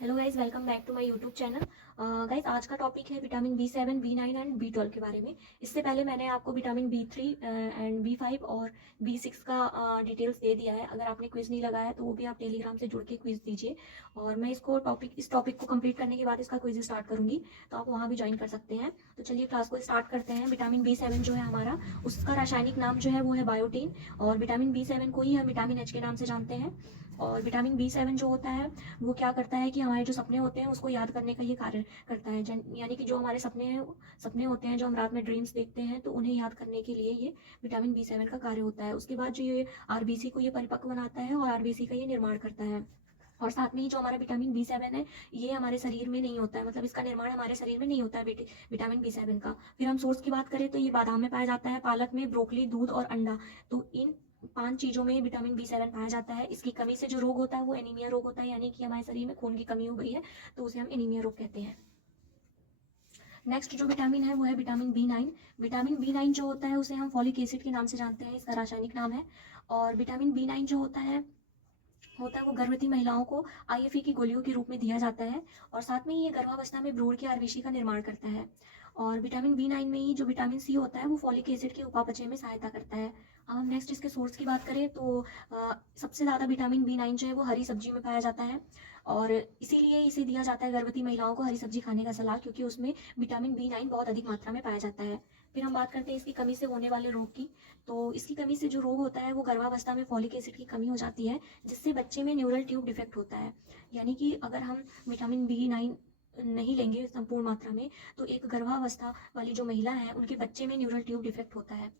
Hello guys, welcome back to my YouTube channel. Guys, आज का topic है vitamin B 7, B 9 and B 12 के बारे में। इससे पहले मैंने आपको विटामिन बी 3 एंड बी 5 और बी 6 का डिटेल्स दे दिया है। अगर आपने क्विज नहीं लगाया तो वो भी आप टेलीग्राम से जुड़ के क्विज दीजिए, और मैं इस टॉपिक को कंप्लीट करने के बाद इसका क्विज स्टार्ट करूंगी, तो आप वहाँ भी ज्वाइन कर सकते हैं। तो चलिए क्लास को स्टार्ट करते हैं। विटामिन बी 7 जो है हमारा, उसका रासायनिक नाम जो है वो है बायोटीन, और विटामिन बी 7 को ही हम विटामिन एच के नाम से जानते हैं। और विटामिन बी 7 जो होता है वो क्या करता है कि हमारे जो सपने होते हैं उसको याद करने का ये कार्य करता है। यानी कि जो हमारे सपने होते हैं, जो हम रात में ड्रीम्स देखते हैं, तो उन्हें याद करने के लिए ये विटामिन बी 7 का कार्य होता है। उसके बाद जो ये आरबीसी को ये परिपक्व बनाता है और आरबीसी का ये निर्माण करता है। और साथ में ही जो हमारा विटामिन बी 7 है, ये हमारे शरीर में नहीं होता है, मतलब इसका निर्माण हमारे शरीर में नहीं होता है विटामिन बी 7 का। फिर हम सोर्स की बात करें तो ये बादाम में पाया जाता है, पालक में, ब्रोकली, दूध और अंडा। तो इन 5 चीजों में विटामिन बी 7 पाया जाता है। इसकी कमी से जो रोग होता है वो एनीमिया रोग होता है, यानी कि हमारे शरीर में खून की कमी हो गई है तो उसे हम एनीमिया रोग कहते हैं। नेक्स्ट जो विटामिन है वो है विटामिन बी 9। विटामिन बी 9 जो होता है उसे हम फॉलिक एसिड के नाम से जानते हैं, इसका रासायनिक नाम है। और विटामिन बी 9 जो होता है वो गर्भवती महिलाओं को आईएफई की गोलियों के रूप में दिया जाता है। और साथ में ही ये गर्भावस्था में भ्रूण की आरबीसी का निर्माण करता है। और विटामिन बी 9 में ही जो विटामिन सी होता है वो फॉलिक एसिड के उपापचय में सहायता करता है। अब हम नेक्स्ट इसके सोर्स की बात करें तो सबसे ज़्यादा विटामिन बी 9 जो है वो हरी सब्जी में पाया जाता है। और इसीलिए इसे दिया जाता है गर्भवती महिलाओं को हरी सब्जी खाने का सलाह, क्योंकि उसमें विटामिन बी 9 बहुत अधिक मात्रा में पाया जाता है। फिर हम बात करते हैं इसकी कमी से होने वाले रोग की। तो इसकी कमी से जो रोग होता है वो गर्भावस्था में फॉलिक एसिड की कमी हो जाती है, जिससे बच्चे में न्यूरल ट्यूब डिफेक्ट होता है। यानी कि अगर हम विटामिन बी 9 नहीं लेंगे संपूर्ण मात्रा में, तो एक गर्भावस्था वाली जो महिला है उनके बच्चे में न्यूरल ट्यूब डिफेक्ट होता है।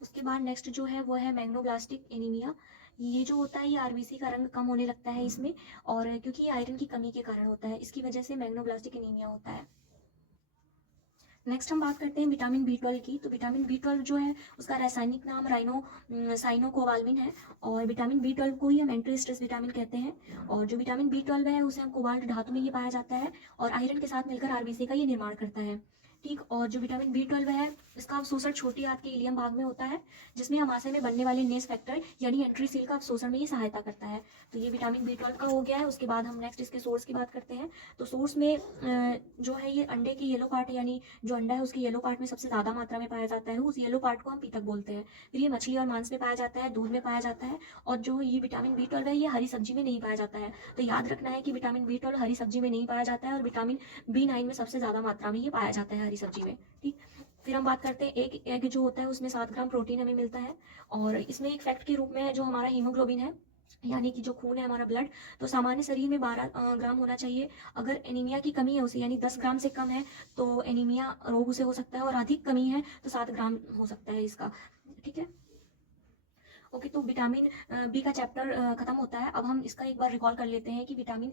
उसके बाद नेक्स्ट जो है वो है मैग्नोब्लास्टिक एनीमिया। ये जो होता है ये आरबीसी का रंग कम होने लगता है इसमें, और क्योंकि ये आयरन की कमी के कारण होता है, इसकी वजह से मैग्नोब्लास्टिक एनीमिया होता है। नेक्स्ट हम बात करते हैं विटामिन बी 12 की। तो विटामिन बी 12 जो है उसका रासायनिक नाम साइनोकोबाल्मिन है। और विटामिन बी 12 को ही हम एंटी स्ट्रेस विटामिन कहते हैं। और जो विटामिन बी 12 है उसे हम कोबाल्ट धातु में ये पाया जाता है, और आयरन के साथ मिलकर आरबीसी का ये निर्माण करता है। ठीक। और जो विटामिन बी 12 है इसका अवशोषण छोटी आंत के इलियम भाग में होता है, जिसमें आमाशय में बनने वाले नेस फैक्टर यानी एंट्री सील का अवशोषण में ये सहायता करता है। तो ये विटामिन बी 12 का हो गया है। उसके बाद हम नेक्स्ट इसके सोर्स की बात करते हैं। तो सोर्स में जो है ये अंडे के येलो पार्ट, यानी जो अंडा है उसके येलो पार्ट में सबसे ज्यादा मात्रा में पाया जाता है, उस येलो पार्ट को हम पीतक बोलते हैं। फिर ये मछली और मांस में पाया जाता है, दूध में पाया जाता है। और जो ये विटामिन बी 12 है ये हरी सब्जी में नहीं पाया जाता है। तो याद रखना है कि विटामिन बी 12 हरी सब्जी में नहीं पाया जाता है, और विटामिन बी 9 में सबसे ज्यादा मात्रा में ये पाया जाता है हरी सब्जी में। ठीक। फिर हम बात करते हैं एक एग जो होता है उसमें 7 ग्राम प्रोटीन हमें मिलता है। और इसमें एक फैक्ट के रूप में है जो हमारा हीमोग्लोबिन है, यानी कि जो खून है हमारा ब्लड, तो सामान्य शरीर में 12 ग्राम होना चाहिए। अगर एनीमिया की कमी है उसे, यानी 10 ग्राम से कम है तो एनीमिया रोग उसे हो सकता है, और अधिक कमी है तो 7 ग्राम हो सकता है इसका। ठीक है। ओके, तो विटामिन बी का चैप्टर खत्म होता है। अब हम इसका एक बार रिकॉल कर लेते हैं कि विटामिन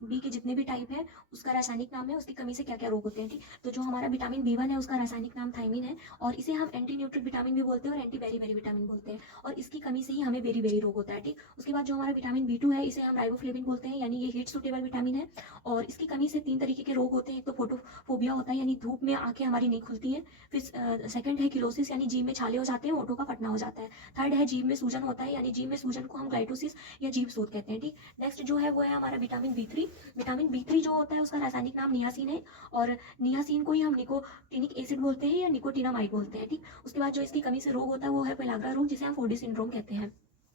बी के जितने भी टाइप है उसका रासायनिक नाम है, उसकी कमी से क्या क्या रोग होते हैं। ठीक। तो जो हमारा विटामिन बी 1 है उसका रासायनिक नाम थायमिन है, और इसे हम एंटी न्यूट्रिक विटामिन भी बोलते हैं और एंटी बेरी बेरी विटामिन बोलते हैं, और इसकी कमी से ही हमें बेरी बेरी रोग होता है। ठीक। उसके बाद जो हमारा विटामिन बी 2 है इसे हम राइबोफ्लेविन बोलते हैं, यानी ये हीट सुटेबल विटामिन है। और इसकी कमी से 3 तरीके के रोग होते हैं। एक तो फोटोफोबिया होता है, यानी धूप में आंखें हमारी नहीं खुलती है। फिर सेकंड है किलोसिस, यानी जीभ में छाले हो जाते हैं, ओठों का फटना हो जाता है। थर्ड है जीभ में सूजन होता है, यानी जीभ में सूजन को हम ग्लाइटोसिस या जीभ शोथ कहते हैं। ठीक। नेक्स्ट जो है वो है हमारा विटामिन बी 3। विटामिन बी 3 जो होता है उसका रासायनिक नाम नियासिन है, और नियासिन को ही हम निकोटिनिक एसिड बोलते हैं या निकोटिनामाइड बोलते हैं। ठीक। उसके बाद जो इसकी कमी से रोग होता है वो है पेलाग्रा रोग, जिसे हम फोडी सिंड्रोम कहते हैं।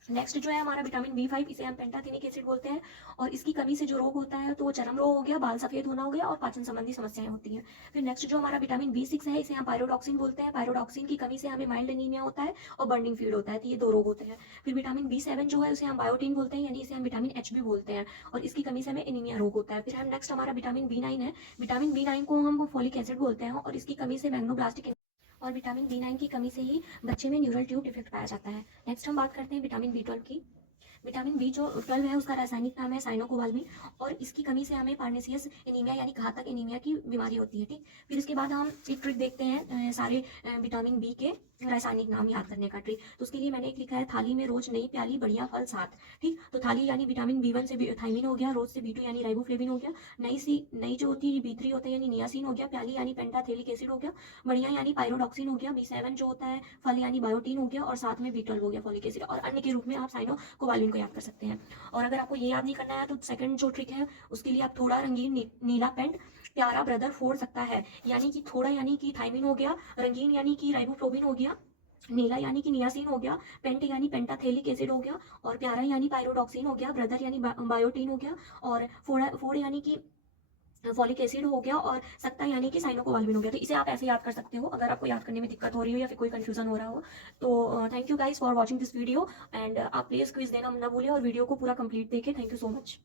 नेक्स्ट जो है हमारा विटामिन बी 5, इसे हम पेंटाथेनिक एसिड बोलते हैं, और इसकी कमी से जो रोग होता है तो वो चर्म रोग हो गया, बाल सफेद होना हो गया, और पाचन संबंधी समस्याएं होती हैं। फिर नेक्स्ट जो हमारा विटामिन बी 6 है इसे हम पायरोडॉक्सिन बोलते हैं। पायरोडॉक्सिन की कमी से हमें माइल्ड एनीमिया होता है और बर्निंग फील्ड होता है, तो ये 2 रोग होते हैं। फिर विटामिन बी 7 जो है उसे हम बायोटीन बोलते हैं, यानी इसे हम विटामिन एच भी बोलते हैं, और इसकी कमी से हमें एनीमिया रोग होता है। फिर हम नेक्स्ट हमारा विटामिन बी 9 है। विटामिन बी 9 को हम फोलिक एसिड बोलते हैं, और इसकी कमी से मैग्नोब्लास्टिक, और विटामिन बी 9 की कमी से ही बच्चे में न्यूरल ट्यूब डिफेक्ट पाया जाता है। नेक्स्ट हम बात करते हैं विटामिन बी 12 की। विटामिन बी जो 12 है उसका रासायनिक नाम है साइनोकोबाल्मिन, और इसकी कमी से हमें पार्नेसियस एनीमिया यानी घातक एनीमिया की बीमारी होती है। ठीक। फिर इसके बाद हम एक ट्रिक देखते हैं सारे विटामिन बी के रासायनिक नाम याद करने का ट्रिक। तो उसके लिए मैंने एक लिखा है, थाली में रोज नई प्याली बढ़िया फल साथ। ठीक, तो थाली यानी विटामिन B1 से थायमिन हो गया, रोज से B2 यानी राइबोफ्लेविन हो गया, नई जो होती है B3 होता है यानी नियासिन हो गया, प्याली यानी पेंटाथेलिक एसिड हो गया, बढ़िया यानी पायरोडॉक्सिन हो गया, B7 जो होता है फल यानी बायोटीन हो गया, और साथ में B12 हो गया फॉलिक एसिड, और अन्य के रूप में आप साइनोकोबाल्मिन को याद कर सकते हैं। और अगर आपको ये याद नहीं करना है तो सेकंड जो ट्रिक है उसके लिए आप थोड़ा रंगीन नीला पेंट प्यारा ब्रदर फोड़ सकता है, यानी कि थोड़ा यानी कि थायमिन हो गया, रंगीन यानी कि राइबोफ्लोविन हो गया, नीला यानी कि नियासिन हो गया, पेंट यानी पेंटाथेलिक एसिड हो गया, और प्यारा यानी पायरोडॉक्सिन हो गया, ब्रदर यानी बायोटीन हो गया, और फोड़ यानी कि फॉलिक एसिड हो गया, और सत्ता यानी कि साइनोकोबाल्मिन हो गया। तो इसे आप ऐसे याद कर सकते हो अगर आपको याद करने में दिक्कत हो रही हो या फिर कोई कंफ्यूजन हो रहा हो। तो thank you guys for watching this video, and आप प्लीज क्विज देना ना भूलें और वीडियो को पूरा कंप्लीट देखें। Thank you so much.